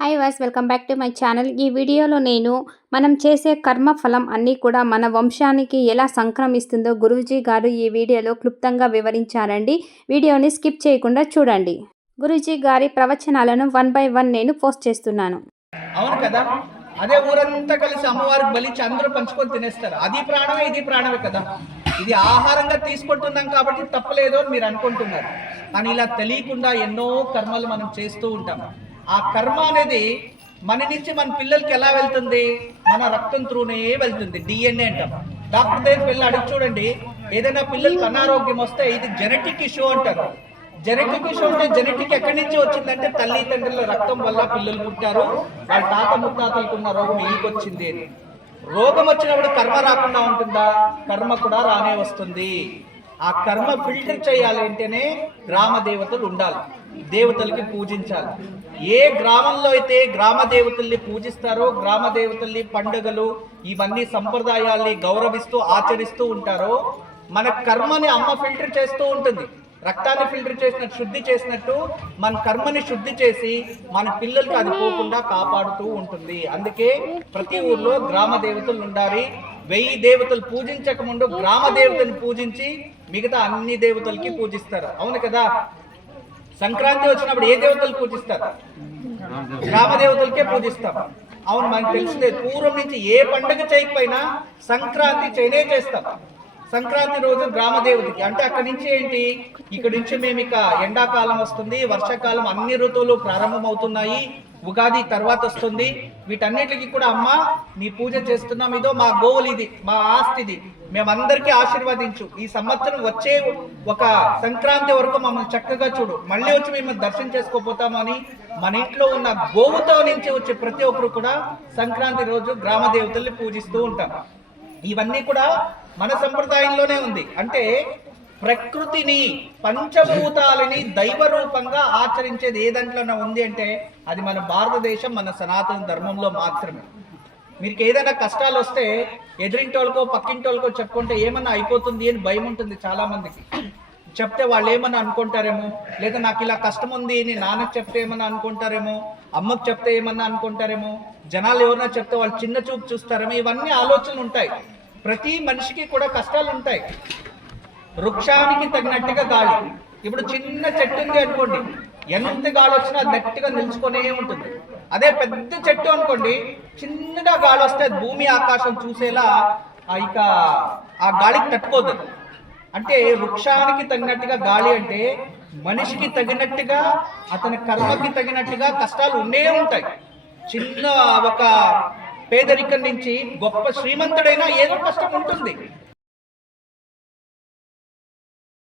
Hi was welcome back to my channel ఈ వీడియోలో నేను మనం చేసే కర్మ ఫలం అన్నీ కూడా మన వంశానికి ఎలా సంక్రమిస్తుందో గురూజీ గారు ఈ వీడియోలో క్లుప్తంగా వివరించారండి. వీడియోని స్కిప్ చేయకుండా చూడండి. గురూజీ గారి ప్రవచనాలను వన్ బై వన్ నేను పోస్ట్ చేస్తున్నాను. అవును కదా? అదే ఊరంతా కలిసి అమ్మవారికి బలిచి అందరూ పంచుకొని తినేస్తారు. అది ప్రాణమే ఇది ప్రాణమే కదా? ఇది ఆహారంగా తీసుకుంటున్నాం కాబట్టి తప్పలేదు అని మీరు అనుకుంటున్నారు. కానీ ఇలా తెలియకుండా ఎన్నో కర్మలు మనం చేస్తూ ఉంటాం. ఆ కర్మ అనేది మన నుంచి మన పిల్లలకి ఎలా వెళ్తుంది? మన రక్తం త్రూనే వెళ్తుంది. డిఎన్ఏ అంటాం. డాక్టర్ దగ్గరికి వెళ్ళి అడిగి చూడండి. ఏదైనా పిల్లలకి అనారోగ్యం వస్తే ఇది జెనెటిక్ ఇష్యూ అంటారు. జెనెటిక్ ఇష్యూ అంటే జెనెటిక్ ఎక్కడి నుంచి వచ్చిందంటే తల్లిదండ్రుల రక్తం వల్ల పిల్లలు పుట్టారు. వాళ్ళ తాత ముత్తాతలకు ఉన్న రోగం ఈకొచ్చింది అని. రోగం వచ్చినప్పుడు కర్మ రాకుండా ఉంటుందా? కర్మ కూడా రానే వస్తుంది. ఆ కర్మ ఫిల్టర్ చేయాలి అంటేనే గ్రామ దేవతలు ఉండాలి దేవతలకి పూజించాలి. ఏ గ్రామంలో అయితే గ్రామ దేవతల్ని పూజిస్తారో గ్రామ దేవతల్ని పండుగలు ఇవన్నీ సంప్రదాయాల్ని గౌరవిస్తూ ఆచరిస్తూ ఉంటారో మన కర్మని అమ్మ ఫిల్టర్ చేస్తూ ఉంటుంది. రక్తాన్ని ఫిల్టర్ చేసినట్టు శుద్ధి చేసినట్టు మన కర్మని శుద్ధి చేసి మన పిల్లలకి అది పోకుండా కాపాడుతూ ఉంటుంది. అందుకే ప్రతి ఊర్లో గ్రామ దేవతలు ఉండాలి వెయ్యి దేవతలు పూజించక ముందు గ్రామ దేవతని పూజించి మిగతా అన్ని దేవతలకి పూజిస్తారు. అవును కదా? సంక్రాంతి వచ్చినప్పుడు ఏ దేవతలు పూజిస్తారు? గ్రామ దేవతలకే పూజిస్తాం. అవును మనకు తెలిసిందే పూర్వం నుంచి ఏ పండుగ చేయకపోయినా సంక్రాంతి చేయనే చేస్తాం. సంక్రాంతి రోజు గ్రామదేవతకి అంటే అక్కడి నుంచి ఏంటి? ఇక్కడ నుంచి మేము ఇక ఎండాకాలం వస్తుంది వర్షాకాలం అన్ని ఋతువులు ప్రారంభమవుతున్నాయి. ఉగాది తర్వాత వస్తుంది. వీటన్నిటికీ కూడా అమ్మ నీ పూజ చేస్తున్నాం. ఇదో మా గోవులు ఇది మా ఆస్తి ఇది. మేమందరికీ ఆశీర్వదించు. ఈ సంవత్సరం వచ్చే ఒక సంక్రాంతి వరకు మమ్మల్ని చక్కగా చూడు. మళ్ళీ వచ్చి మేము దర్శనం చేసుకోపోతామని మన ఇంట్లో ఉన్న గోవుతో నుంచి వచ్చే ప్రతి ఒక్కరు కూడా సంక్రాంతి రోజు గ్రామ దేవతల్ని పూజిస్తూ ఉంటాం. ఇవన్నీ కూడా మన సంప్రదాయంలోనే ఉంది. అంటే ప్రకృతిని పంచభూతాలని దైవ రూపంగా ఆచరించేది ఏ దాంట్లోనే ఉంది అంటే అది మన భారతదేశం మన సనాతన ధర్మంలో మాత్రమే. మీకు ఏదైనా కష్టాలు వస్తే ఎదురింటోళ్ళకో పక్కింటోళ్ళకో చెప్పుకుంటే ఏమన్నా అయిపోతుంది అని భయం ఉంటుంది చాలా మందికి చెప్తే వాళ్ళు ఏమన్నా అనుకుంటారేమో? లేదా నాకు ఇలా కష్టం ఉంది అని నాన్నకు చెప్తే ఏమన్నా అనుకుంటారేమో? అమ్మకు చెప్తే ఏమన్నా అనుకుంటారేమో? జనాలు ఎవరన్నా చెప్తే వాళ్ళు చిన్న చూపు చూస్తారేమో? ఇవన్నీ ఆలోచనలు ఉంటాయి. ప్రతి మనిషికి కూడా కష్టాలు ఉంటాయి. వృక్షానికి తగినట్టుగా గాలి. ఇప్పుడు చిన్న చెట్టు ఉంది అనుకోండి ఎంత గాలి వచ్చినా గట్టిగా నిలుచుకునే ఉంటుంది. అదే పెద్ద చెట్టు అనుకోండి చిన్నగా గాలి వస్తే భూమి ఆకాశం చూసేలా ఇక ఆ గాలికి తట్టుకోదు. అంటే వృక్షానికి తగినట్టుగా గాలి అంటే మనిషికి తగినట్టుగా అతని కర్మకి తగినట్టుగా కష్టాలు ఉండే ఉంటాయి. చిన్న ఒక పేదరికం నుంచి గొప్ప శ్రీమంతుడైనా ఏదో కష్టం ఉంటుంది.